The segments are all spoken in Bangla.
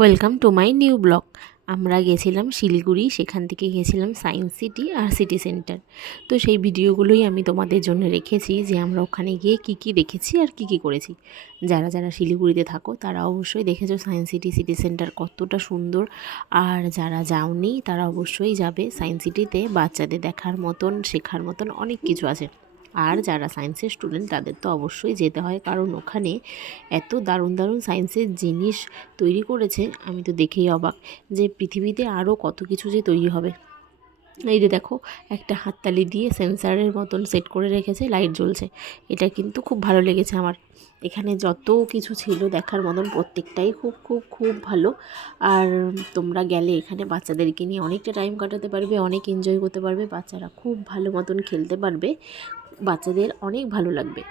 Welcome to my new blog আমরা গেছিলাম শিলিগুড়ি, সেখান থেকে গেছিলাম সায়েন্স সিটি আর সিটি সেন্টার তো সেই ভিডিওগুলোই আমি তোমাদের জন্য রেখেছি যে আমরা ওখানে গিয়ে কি কি দেখেছি আর কি কি করেছি। যারা যারা শিলিগুড়িতে থাকো, তারা অবশ্যই দেখেছ সায়েন্স সিটি সিটি সেন্টার কতটা সুন্দর। আর যারা যাওনি, তারা অবশ্যই যাবে সায়েন্স সিটিতে বাচ্চাদের দেখার মতন, শেখার মতন অনেক কিছু আছে। আর যারা সায়েন্সের স্টুডেন্ট তাদের তো অবশ্যই যেতে হয়। কারণ ওখানে এত দারুণ দারুণ সায়েন্সের জিনিস তৈরি করেছে। আমি তো দেখেই অবাক যে পৃথিবীতে আরও কত কিছু যে তৈরি হবে। এই যে দেখো, একটা হাততালি দিয়ে সেন্সারের মতন সেট করে রেখেছে লাইট জ্বলছে। এটা কিন্তু খুব ভালো লেগেছে আমার। এখানে যত কিছু ছিল দেখার মতন প্রত্যেকটাই খুব খুব খুব ভালো। আর তোমরা গেলে এখানে বাচ্চাদেরকে নিয়ে অনেকটা টাইম কাটাতে পারবে, অনেক এনজয় করতে পারবে। বাচ্চারা খুব ভালো মতন খেলতে পারবে। বাচ্চাদের অনেক ভালো লাগবে।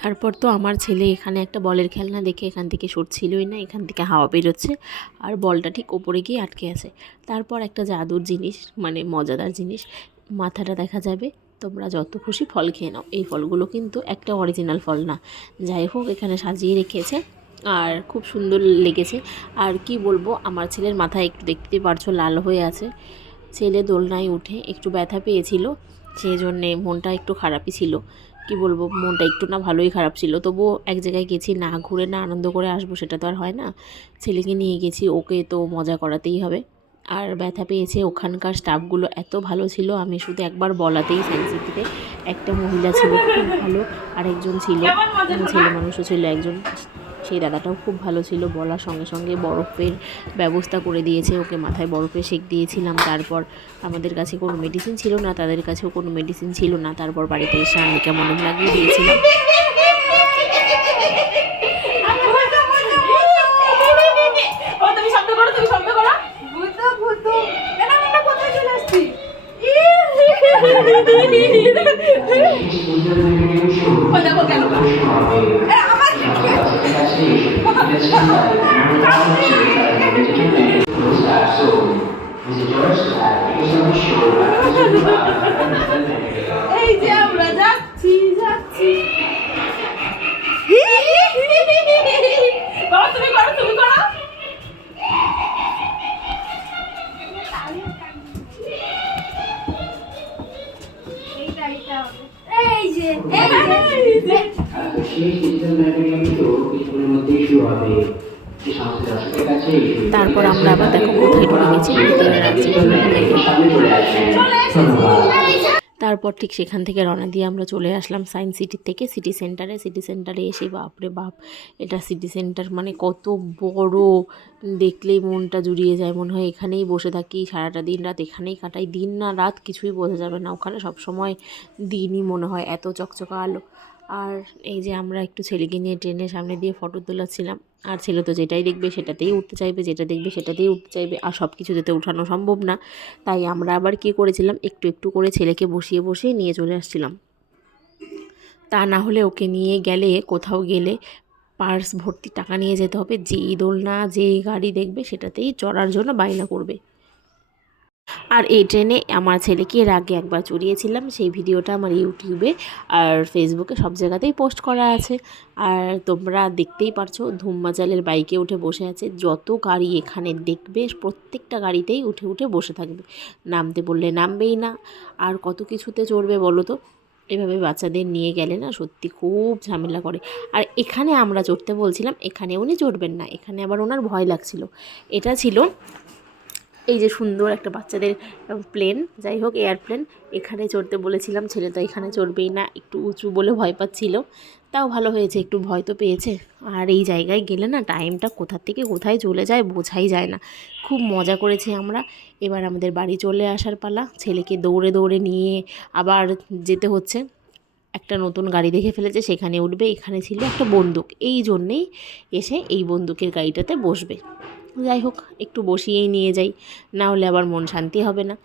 তারপর তো আমার ছেলে এখানে একটা বলের খেলনা দেখে এখান থেকে সরছিলই না, এখান থেকে হাওয়া বেরোচ্ছে আর বলটা ঠিক ওপরে গিয়ে আটকে আছে। তারপর একটা জাদুর জিনিস মানে মজাদার জিনিস, মাথাটা দেখা যাবে, তোমরা যত খুশি ফল খেয়ে নাও। এই ফলগুলো কিন্তু একটা অরিজিনাল ফল না। যাই হোক, এখানে সাজিয়ে রেখেছে আর খুব সুন্দর লেগেছে। আর কি বলব, আমার ছেলের মাথায় একটু দেখতে পারছ, লাল হয়ে আছে। ছেলে দোলনায় উঠে একটু ব্যথা পেয়েছিল সেই জন্যে মনটা একটু খারাপই ছিল। কি বলব, মনটা একটু না ভালোই খারাপ ছিল। তবুও এক জায়গায় গেছি, না ঘুরে, না আনন্দ করে আসব সেটা তো আর হয় না। ছেলেকে নিয়ে গেছি, ওকে তো মজা করাতেই হবে। আর ব্যথা পেয়েছে, ওখানকার স্টাফগুলো এত ভালো ছিল, আমি শুধু একবার বলাতেই সেন্সিটিভে একটা মহিলা ছিল, খুব ভালো। আরেকজন ছিল ছেলে মানুষও ছিল, একজন সেই দাদাটাও খুব ভালো ছিল। বলার সঙ্গে সঙ্গে বরফের ব্যবস্থা করে দিয়েছে। ওকে মাথায় বরফে সেক দিয়েছিলাম। তারপর আমাদের কাছে কোনো মেডিসিন ছিল না তাদের কাছেও কোনো মেডিসিন ছিল না। তারপর বাড়িতে এসে আমি কেমন লাগিয়ে দিয়েছিলাম। ও তুমি শব্দ Mr. George, thank you so much. তারপর আমরা আবার দেখো কোথায় ঢুকে গেছি। তারপর ঠিক সেখান থেকে রওনা দিয়ে আমরা চলে আসলাম সায়েন্স সিটি থেকে সিটি সেন্টারে। সিটি সেন্টারে এসে বাপরে বাপ, এটা সিটি সেন্টার মানে কত বড়। দেখলেই মনটা জুড়িয়ে যায়, মনে হয় এখানেই বসে থাকি, সারাটা দিন রাত এখানেই কাটাই। দিন না রাত কিছুই বোঝা যাবে না। ওখানে সবসময় দিনই মনে হয় এত চকচকা আলো। আর এই যে আমরা একটু ছেলেকে নিয়ে ট্রেনের সামনে দিয়ে ফটো তোলাচ্ছিলাম, আর ছেলে তো যেটাই দেখবে সেটাতেই উঠতে চাইবে, যেটা দেখবে সেটাতেই উঠতে চাইবে, আর সব কিছু কিছুতে উঠানো সম্ভব না। তাই আমরা আবার কি করেছিলাম, একটু একটু করে ছেলেকে বসিয়ে বসিয়ে নিয়ে চলে আসছিলাম। তা না হলে ওকে নিয়ে গেলে, কোথাও গেলে পার্স ভর্তি টাকা নিয়ে যেতে হবে, যেই দোলনা, যেই গাড়ি দেখবে সেটাতেই চড়ার জন্য বায়না করবে। আর এই ট্রেনে আমার ছেলেকে এর আগে একবার চড়িয়েছিলাম, সেই ভিডিওটা আমার ইউটিউবে আর ফেসবুকে সব জায়গাতেই পোস্ট করা আছে। আর তোমরা দেখতেই পারছ ধুম্মাচালের বাইকে উঠে বসে আছে, যত গাড়ি এখানে দেখবে প্রত্যেকটা গাড়িতেই উঠে উঠে বসে থাকবে। নামতে বললে নামবেই না, আর কত কিছুতে চড়বে বলো তো? এভাবে বাচ্চাদের নিয়ে গেলে না সত্যি খুব ঝামেলা করে। আর এখানে আমরা চড়তে বলছিলাম, এখানে উনি চড়বেন না, এখানে আবার ওনার ভয় লাগছিল। এটা ছিল এই যে সুন্দর একটা বাচ্চাদের প্লেন যাই হোক এয়ারপ্লেন এখানে চড়তে বলেছিলাম, ছেলে তো এখানে চড়বেই না, একটু উঁচু বলে ভয় পাচ্ছিল, তাও ভালো হয়েছে, একটু ভয় তো পেয়েছে। আর এই জায়গায় গেলে না টাইমটা কোথা থেকে কোথায় চলে যায় বোঝাই যায় না। খুব মজা করেছি আমরা। এবার আমাদের বাড়ি চলে আসার পালা, ছেলেকে দৌড়ে দৌড়ে নিয়ে আবার যেতে হচ্ছে। একটা নতুন গাড়ি দেখে ফেলেছে, সেখানে উঠবে, এখানে ছিল একটা বন্দুক, এই জন্যেই এসে এই বন্দুকের গাড়িটাতে বসবে। যাই হোক, একটু বসিয়েই নিয়ে যাই, না হলে আবার মন শান্তি হবে না।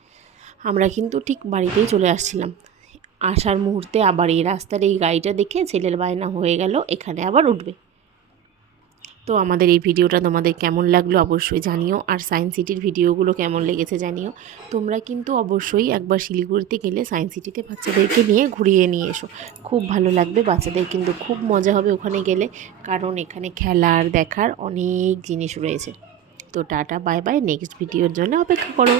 আমরা কিন্তু ঠিক বাড়িতেই চলে আসছিলাম। আসার মুহূর্তে আবার এই রাস্তার এই গাড়িটা দেখে ছেলের বায়না হয়ে গেল, এখানে আবার উঠবে। তো আমাদের এই ভিডিওটা তোমাদের কেমন লাগল অবশ্যই জানিও, আর সায়েন্স সিটির ভিডিওগুলো কেমন লেগেছে জানিও। তোমরা কিন্তু অবশ্যই একবার শিলিগুড়িতে গেলে সায়েন্স সিটিতে বাচ্চাদেরকে নিয়ে ঘুরিয়ে নিয়ে এসো। খুব ভালো লাগবে, বাচ্চাদের কিন্তু খুব মজা হবে ওখানে গেলে, কারণ এখানে খেলার, দেখার অনেক জিনিস রয়েছে। তো টাটা বাই বাই নেক্সট ভিডিওর জন্য অপেক্ষা করো।